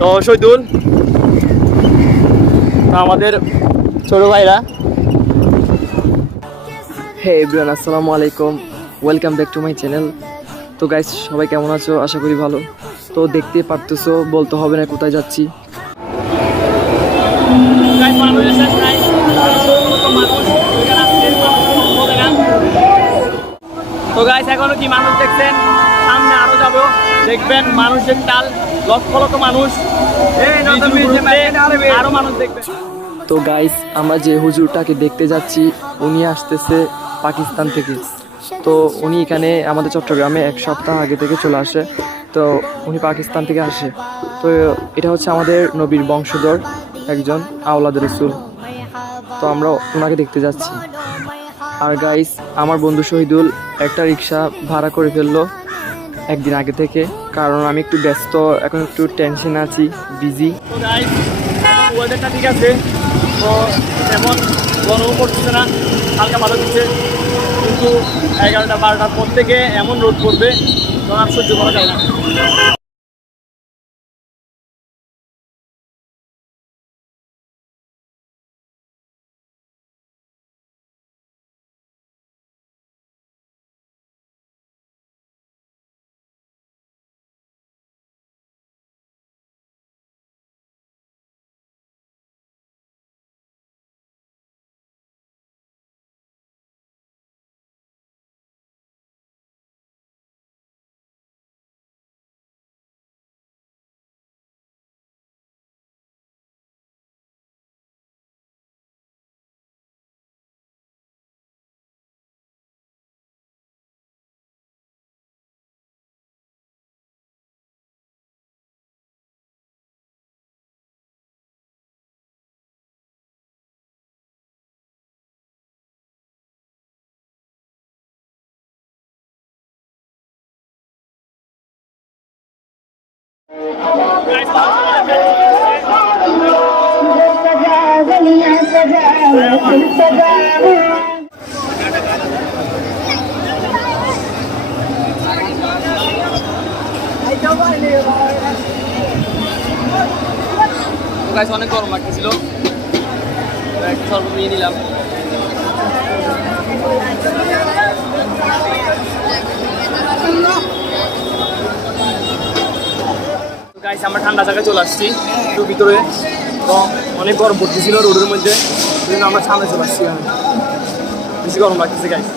তো শহীদুল আমাদের ছোট ভাইরা। হে এভরিওয়ান, আসসালামু আলাইকুম, welcome back to my channel. তো গাইস, সবাই কেমন আছো? আশা করি ভালো। তো দেখতে পারতেছো, বলতে হবে না কোথায় যাচ্ছি। তো গাইস, এখনো কি মানুষ দেখছেন? সামনে আরো যাবো, দেখবেন মানুষের টাল, লক্ষ লক্ষ মানুষ, আরো মানুষ দেখবেন। তো গাইস, আমরা যে হুজুরটাকে দেখতে যাচ্ছি উনি আসতেছে পাকিস্তান থেকে। তো উনি এখানে আমাদের চট্টগ্রামে এক সপ্তাহ আগে থেকে চলে আসে। তো উনি পাকিস্তান থেকে আসে। তো এটা হচ্ছে আমাদের নবীর বংশধর, একজন আওলাদ রাসূল। তো আমরা ওনাকে দেখতে যাচ্ছি। আর গাইস, আমার বন্ধু শহীদুল একটা রিক্সা ভাড়া করে ফেললো একদিন আগে থেকে, কারণ আমি একটু ব্যস্ত, এখন একটু টেনশনে আছি, বিজি। তো গাইস, ওয়েদারটা ঠিক আছে, তো এমন গরমও পড়ছে না, হালকা ভালো দিচ্ছে। কিন্তু 11টা-12টার পর থেকে এমন রোদ পড়বে তখন আর সহ্য করা যায় না। অনেক গরম লাগতেছিল, একটা শরবত নিয়ে নিলাম। গাইস, আমরা ঠান্ডা জায়গায় চলে আসছি একটু ভিতরে। তো অনেক গরম পড়তেছিল রোডের মধ্যে, সেই জন্য আমরা সামনে চলে আসছি। বেশি গরম লাগতেছে গাইস।